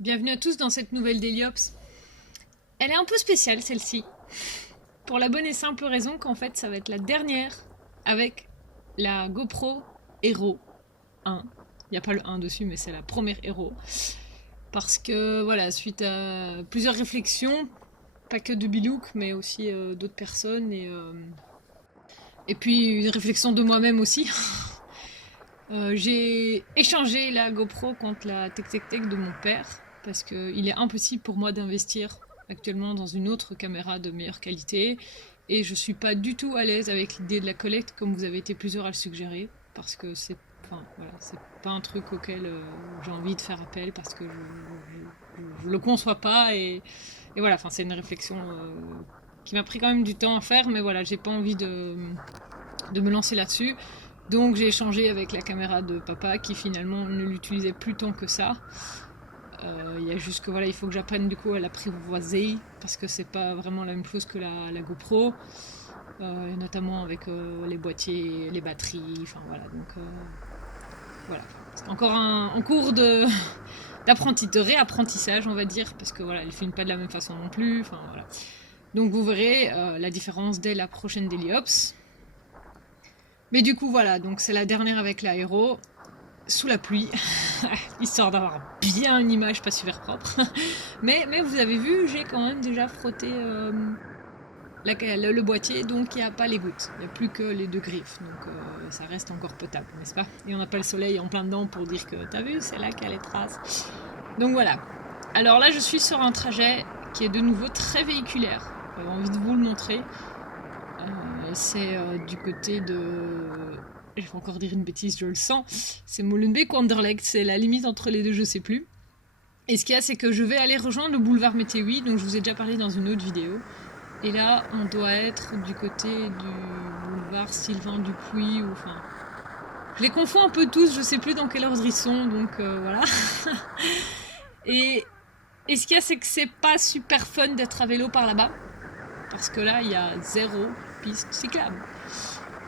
Bienvenue à tous dans cette nouvelle Deliops. Elle est un peu spéciale celle-ci, pour la bonne et simple raison qu'en fait ça va être la dernière avec la GoPro Hero 1. Il n'y a pas le 1 dessus mais c'est la première Hero. Parce que voilà, suite à plusieurs réflexions, pas que de Bilouk mais aussi d'autres personnes et puis une réflexion de moi-même aussi. J'ai échangé la GoPro contre la Tech de mon père parce qu'il est impossible pour moi d'investir actuellement dans une autre caméra de meilleure qualité et je suis pas du tout à l'aise avec l'idée de la collecte comme vous avez été plusieurs à le suggérer parce que c'est pas un truc auquel j'ai envie de faire appel parce que je le conçois pas et voilà, c'est une réflexion qui m'a pris quand même du temps à faire mais voilà, j'ai pas envie de me lancer là-dessus. Donc j'ai échangé avec la caméra de papa qui finalement ne l'utilisait plus tant que ça. Il y a juste que voilà, il faut que j'apprenne du coup à l'apprivoiser parce que c'est pas vraiment la même chose que la GoPro, notamment avec les boîtiers, les batteries, enfin voilà. Donc voilà, c'est encore en cours de réapprentissage on va dire parce que voilà, elle filme pas de la même façon non plus. Enfin voilà. Donc vous verrez la différence dès la prochaine Deliops. Mais du coup, voilà, donc c'est la dernière avec l'aéro, sous la pluie, histoire d'avoir bien une image pas super propre. Mais vous avez vu, j'ai quand même déjà frotté le boîtier, donc il n'y a pas les gouttes. Il n'y a plus que les deux griffes, donc ça reste encore potable, n'est-ce pas? Et on n'a pas le soleil en plein dedans pour dire que t'as vu, c'est là qu'il y a les traces. Donc voilà. Alors là, je suis sur un trajet qui est de nouveau très véhiculaire. J'avais envie de vous le montrer. C'est du côté de... Je vais encore dire une bêtise, je le sens. C'est Molenbeek ou Anderlecht, c'est la limite entre les deux, je sais plus. Et ce qu'il y a, c'est que je vais aller rejoindre le boulevard Météoui, dont je vous ai déjà parlé dans une autre vidéo. Et là, on doit être du côté du boulevard Sylvain Dupuis, ou enfin... Je les confonds un peu tous, je sais plus dans quel ordre ils sont, donc voilà. Et ce qu'il y a, c'est que c'est pas super fun d'être à vélo par là-bas. Parce que là, il y a zéro piste cyclable.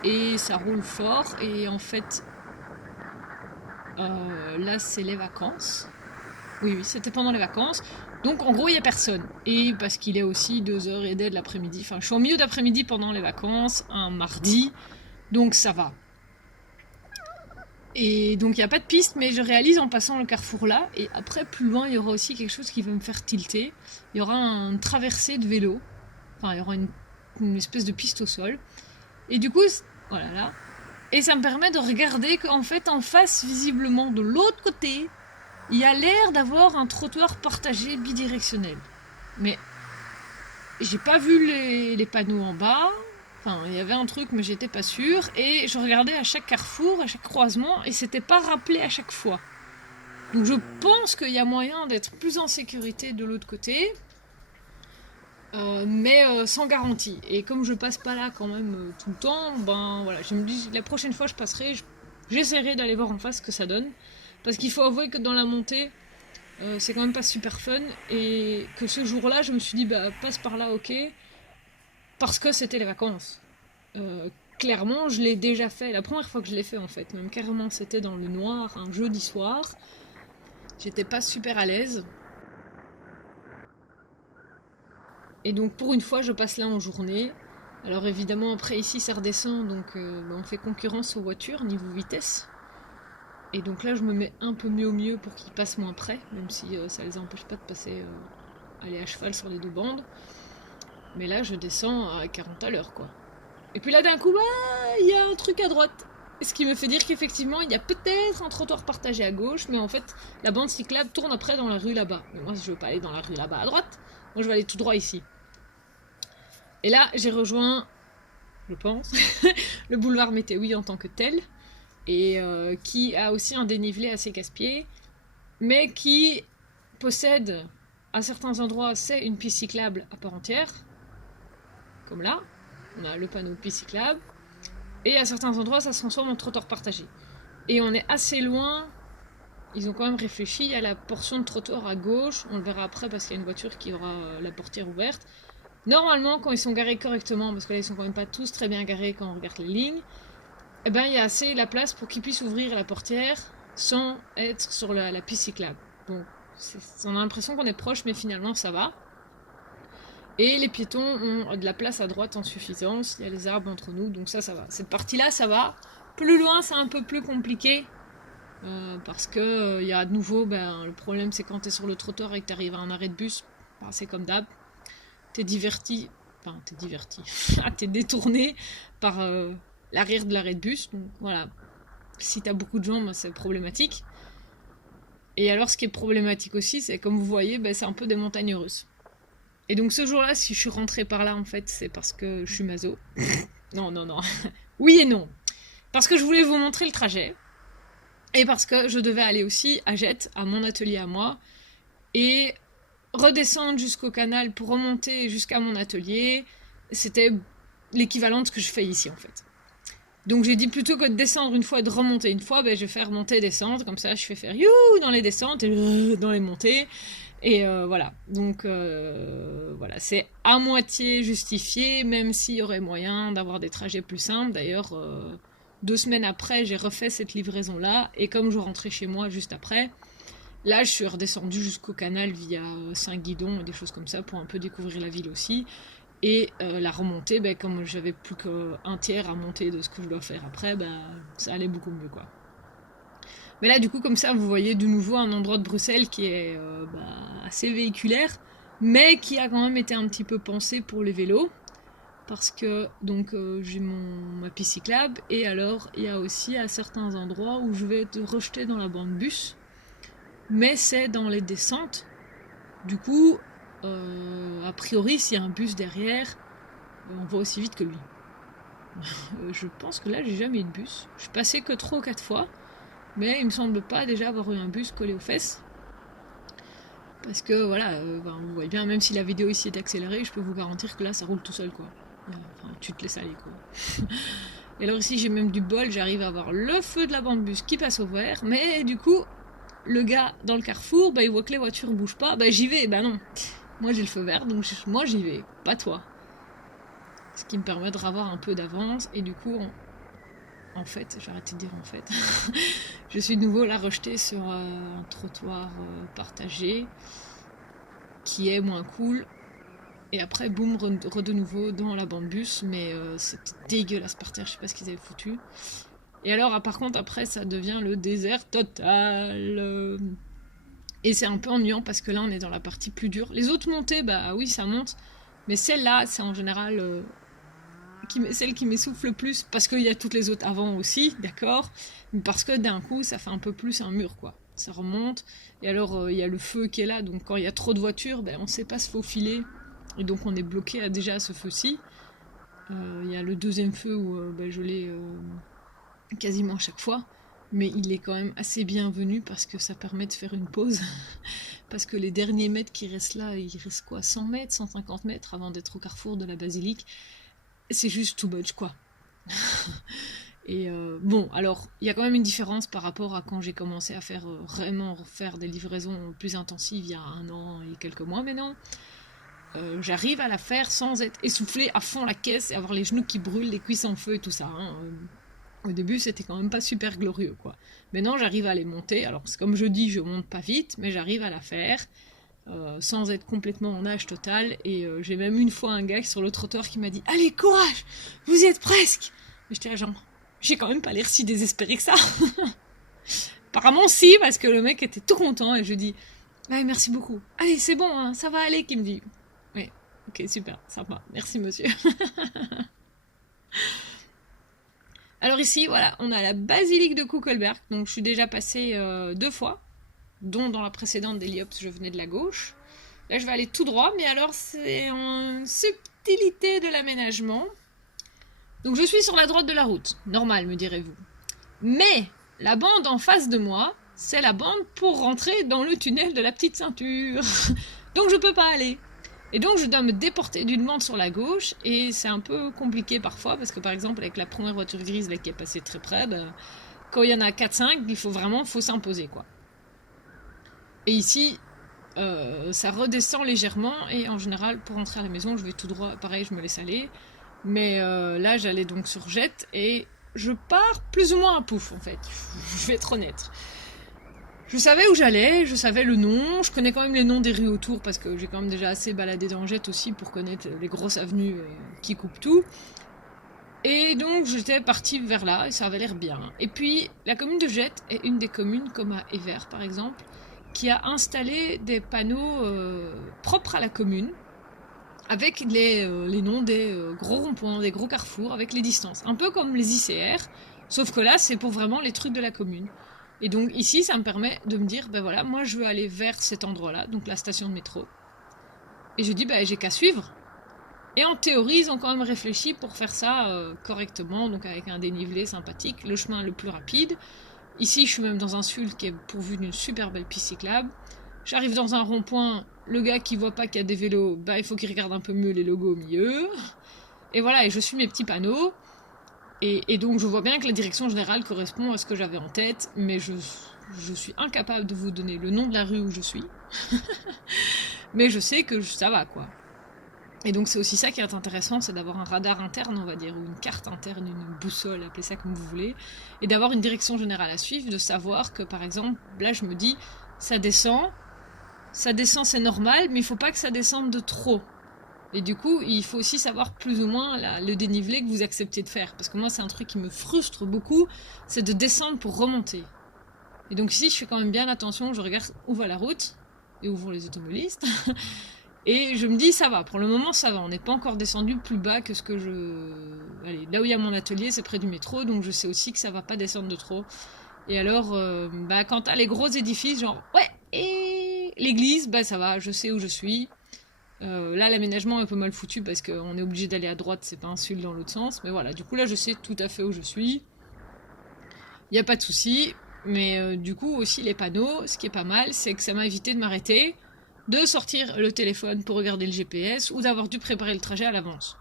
Et ça roule fort. Et en fait, là, c'est les vacances. Oui, c'était pendant les vacances. Donc, en gros, il n'y a personne. Et parce qu'il est aussi 2h de l'après-midi. Enfin, je suis au milieu d'après-midi pendant les vacances, un mardi. Donc, ça va. Et donc, il n'y a pas de piste, mais je réalise en passant le carrefour là. Et après, plus loin, il y aura aussi quelque chose qui va me faire tilter. Il y aura un traversée de vélo. Enfin, il y aura une espèce de piste au sol. Et du coup, voilà là. Et ça me permet de regarder qu'en fait, en face, visiblement, de l'autre côté, il y a l'air d'avoir un trottoir partagé bidirectionnel. Mais j'ai pas vu les panneaux en bas. Enfin, il y avait un truc, mais j'étais pas sûre. Et je regardais à chaque carrefour, à chaque croisement, et c'était pas rappelé à chaque fois. Donc je pense qu'il y a moyen d'être plus en sécurité de l'autre côté. Mais sans garantie. Et comme je passe pas là quand même tout le temps, ben voilà, je me dis la prochaine fois je passerai, j'essaierai d'aller voir en face ce que ça donne. Parce qu'il faut avouer que dans la montée, c'est quand même pas super fun. Et que ce jour-là, je me suis dit, bah passe par là, ok. Parce que c'était les vacances. Clairement, je l'ai déjà fait, la première fois que je l'ai fait en fait. Même carrément, c'était dans le noir, un jeudi soir. J'étais pas super à l'aise. Et donc pour une fois, je passe là en journée. Alors évidemment, après ici, ça redescend, donc on fait concurrence aux voitures niveau vitesse. Et donc là, je me mets un peu mieux au mieux pour qu'ils passent moins près, même si ça les empêche pas de passer, aller à cheval sur les deux bandes. Mais là, je descends à 40 à l'heure, quoi. Et puis là, d'un coup, il y a un truc à droite. Ce qui me fait dire qu'effectivement, il y a peut-être un trottoir partagé à gauche, mais en fait, la bande cyclable tourne après dans la rue là-bas. Mais moi, je veux pas aller dans la rue là-bas à droite. Moi, je vais aller tout droit ici. Et là, j'ai rejoint, je pense, le boulevard Météoui en tant que tel, et qui a aussi un dénivelé assez casse-pied, mais qui possède, à certains endroits, c'est une piste cyclable à part entière, comme là, on a le panneau piste cyclable, et à certains endroits, ça se transforme en trottoir partagé. Et on est assez loin, ils ont quand même réfléchi à la portion de trottoir à gauche, on le verra après parce qu'il y a une voiture qui aura la portière ouverte. Normalement, quand ils sont garés correctement, parce que là ils sont quand même pas tous très bien garés quand on regarde les lignes, eh ben il y a assez la place pour qu'ils puissent ouvrir la portière sans être sur la piste cyclable. Donc On a l'impression qu'on est proche, mais finalement ça va. Et les piétons ont de la place à droite en suffisance. Il y a les arbres entre nous, donc ça va. Cette partie-là, ça va. Plus loin, c'est un peu plus compliqué. Parce que y a de nouveau, le problème c'est quand t'es sur le trottoir et que t'arrives à un arrêt de bus, c'est comme d'hab. T'es diverti. T'es détourné par l'arrière de l'arrêt de bus. Donc voilà. Si t'as beaucoup de gens, c'est problématique. Et alors, ce qui est problématique aussi, c'est comme vous voyez, c'est un peu des montagnes russes. Et donc ce jour-là, si je suis rentrée par là, en fait, c'est parce que je suis maso. Non. Oui et non. Parce que je voulais vous montrer le trajet. Et parce que je devais aller aussi à Jette, à mon atelier à moi. Et redescendre jusqu'au canal pour remonter jusqu'à mon atelier, c'était l'équivalent de ce que je fais ici, en fait. Donc j'ai dit plutôt que de descendre une fois et de remonter une fois, je vais faire monter, descendre. Comme ça, je fais faire youhou dans les descentes et dans les montées. Et voilà, donc voilà, c'est à moitié justifié, même s'il y aurait moyen d'avoir des trajets plus simples. D'ailleurs, 2 semaines après, j'ai refait cette livraison-là, et comme je rentrais chez moi juste après, là, je suis redescendue jusqu'au canal via Saint-Guidon et des choses comme ça, pour un peu découvrir la ville aussi. Et la remontée, comme j'avais plus qu'un tiers à monter de ce que je dois faire après, ça allait beaucoup mieux, quoi. Mais là, du coup, comme ça, vous voyez de nouveau un endroit de Bruxelles qui est assez véhiculaire, mais qui a quand même été un petit peu pensé pour les vélos. Parce que, donc, j'ai ma piste cyclable, et alors, il y a aussi à certains endroits où je vais être rejetée dans la bande bus, mais c'est dans les descentes. Du coup, a priori, s'il y a un bus derrière, on va aussi vite que lui. Je pense que là, j'ai jamais eu de bus. Je suis passée que 3 ou 4 fois. Mais il me semble pas déjà avoir eu un bus collé aux fesses. Parce que voilà, vous voyez bien, même si la vidéo ici est accélérée, je peux vous garantir que là ça roule tout seul, quoi. Enfin, tu te laisses aller, quoi. Et alors ici j'ai même du bol, j'arrive à avoir le feu de la bande bus qui passe au vert, mais du coup, le gars dans le carrefour, il voit que les voitures bougent pas, j'y vais, non. Moi j'ai le feu vert, donc moi j'y vais, pas toi. Ce qui me permet de avoir un peu d'avance, et du coup, en fait, j'ai arrêté de dire en fait, je suis de nouveau là rejetée sur un trottoir partagé qui est moins cool. Et après, boum, de nouveau dans la bande bus, mais c'était dégueulasse par terre, je sais pas ce qu'ils avaient foutu. Et alors, par contre, après, ça devient le désert total. Et c'est un peu ennuyant parce que là, on est dans la partie plus dure. Les autres montées, oui, ça monte, mais celle-là, c'est en général celle qui m'essouffle le plus, parce qu'il y a toutes les autres avant aussi, d'accord, mais parce que d'un coup ça fait un peu plus un mur, quoi. Ça remonte, et alors il y a le feu qui est là, donc quand il y a trop de voitures, on ne sait pas se faufiler, et donc on est bloqué déjà à ce feu-ci. Il y a le deuxième feu où je l'ai quasiment à chaque fois, mais il est quand même assez bienvenu parce que ça permet de faire une pause. Parce que les derniers mètres qui restent là, il reste quoi, 100 mètres, 150 mètres avant d'être au carrefour de la basilique. C'est juste too much, quoi. Et alors, il y a quand même une différence par rapport à quand j'ai commencé à vraiment faire des livraisons plus intensives il y a 1 an et quelques mois maintenant. J'arrive à la faire sans être essoufflée à fond la caisse et avoir les genoux qui brûlent, les cuisses en feu et tout ça. Au début, c'était quand même pas super glorieux, quoi. Maintenant, j'arrive à les monter. Alors, c'est comme je dis, je monte pas vite, mais j'arrive à la faire. Sans être complètement en nage total, et j'ai même une fois un gars sur le trottoir qui m'a dit « Allez, courage, vous y êtes presque !» Et j'étais là genre, j'ai quand même pas l'air si désespéré que ça. Apparemment si, parce que le mec était tout content, et je lui dis « Ouais, merci beaucoup. Allez, c'est bon, hein, ça va aller », qu'il me dit. « Ouais, ok, super, sympa, merci monsieur. » Alors ici, voilà, on a la basilique de Kuckelberg, donc je suis déjà passée 2 fois, dont dans la précédente d'Heliops, je venais de la gauche. Là, je vais aller tout droit, mais alors c'est une subtilité de l'aménagement. Donc je suis sur la droite de la route, normal, me direz-vous. Mais la bande en face de moi, c'est la bande pour rentrer dans le tunnel de la petite ceinture. Donc je peux pas aller. Et donc je dois me déporter d'une bande sur la gauche, et c'est un peu compliqué parfois, parce que par exemple, avec la première voiture grise là, qui est passée très près, quand il y en a 4-5, il faut s'imposer, quoi. Et ici, ça redescend légèrement, et en général, pour rentrer à la maison, je vais tout droit, pareil, je me laisse aller. Mais là, j'allais donc sur Jette, et je pars plus ou moins à pouf, en fait. Je vais être honnête. Je savais où j'allais, je savais le nom, je connais quand même les noms des rues autour parce que j'ai quand même déjà assez baladé dans Jette aussi pour connaître les grosses avenues qui coupent tout. Et donc j'étais partie vers là et ça avait l'air bien. Et puis la commune de Jette est une des communes, comme à Evere par exemple, qui a installé des panneaux propres à la commune avec les noms des gros ronds-points, des gros carrefours, avec les distances. Un peu comme les ICR, sauf que là, c'est pour vraiment les trucs de la commune. Et donc ici, ça me permet de me dire, ben voilà, moi je veux aller vers cet endroit-là, donc la station de métro. Et je dis, ben j'ai qu'à suivre. Et en théorie, ils ont quand même réfléchi pour faire ça correctement, donc avec un dénivelé sympathique, le chemin le plus rapide. Ici, je suis même dans un sul qui est pourvu d'une super belle piste cyclable. J'arrive dans un rond-point, le gars qui voit pas qu'il y a des vélos, bah il faut qu'il regarde un peu mieux les logos au milieu. Et voilà, et je suis mes petits panneaux. Et donc je vois bien que la direction générale correspond à ce que j'avais en tête, mais je suis incapable de vous donner le nom de la rue où je suis. Mais je sais que ça va, quoi. Et donc c'est aussi ça qui est intéressant, c'est d'avoir un radar interne, on va dire, ou une carte interne, une boussole, appelez ça comme vous voulez, et d'avoir une direction générale à suivre, de savoir que par exemple, là je me dis, ça descend c'est normal, mais il faut pas que ça descende de trop. Et du coup, il faut aussi savoir plus ou moins le dénivelé que vous acceptez de faire. Parce que moi, c'est un truc qui me frustre beaucoup, c'est de descendre pour remonter. Et donc ici, je fais quand même bien attention, je regarde où va la route, et où vont les automobilistes. Et je me dis, ça va, pour le moment, ça va. On n'est pas encore descendu plus bas que ce que je... Allez, là où il y a mon atelier, c'est près du métro, donc je sais aussi que ça va pas descendre de trop. Et alors, quand t'as les gros édifices, genre, ouais, et l'église, bah ça va, je sais où je suis. Là, l'aménagement est un peu mal foutu parce qu'on est obligé d'aller à droite, c'est pas un sul dans l'autre sens. Mais voilà, du coup, là, je sais tout à fait où je suis. Il n'y a pas de souci. Mais du coup, aussi, les panneaux, ce qui est pas mal, c'est que ça m'a évité de m'arrêter, de sortir le téléphone pour regarder le GPS ou d'avoir dû préparer le trajet à l'avance.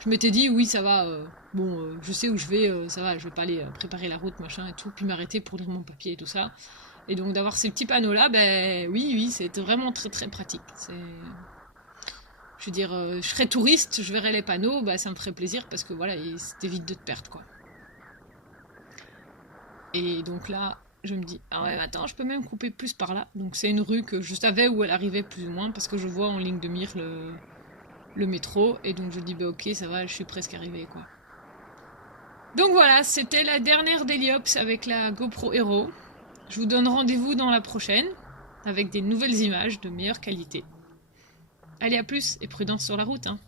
Je m'étais dit, oui, ça va, je sais où je vais, ça va, je vais pas aller préparer la route, machin et tout, puis m'arrêter pour lire mon papier et tout ça. Et donc d'avoir ces petits panneaux-là, ben oui, c'était vraiment très très pratique. Je veux dire, je serais touriste, je verrais les panneaux, bah ça me ferait plaisir parce que voilà, ça t'évite de te perdre, quoi. Et donc là, je me dis, ah ouais, attends, je peux même couper plus par là. Donc c'est une rue que je savais où elle arrivait plus ou moins parce que je vois en ligne de mire le métro. Et donc je dis, bah ok, ça va, je suis presque arrivée, quoi. Donc voilà, c'était la dernière d'Heliops avec la GoPro Hero. Je vous donne rendez-vous dans la prochaine avec des nouvelles images de meilleure qualité. Allez, à plus et prudence sur la route, hein.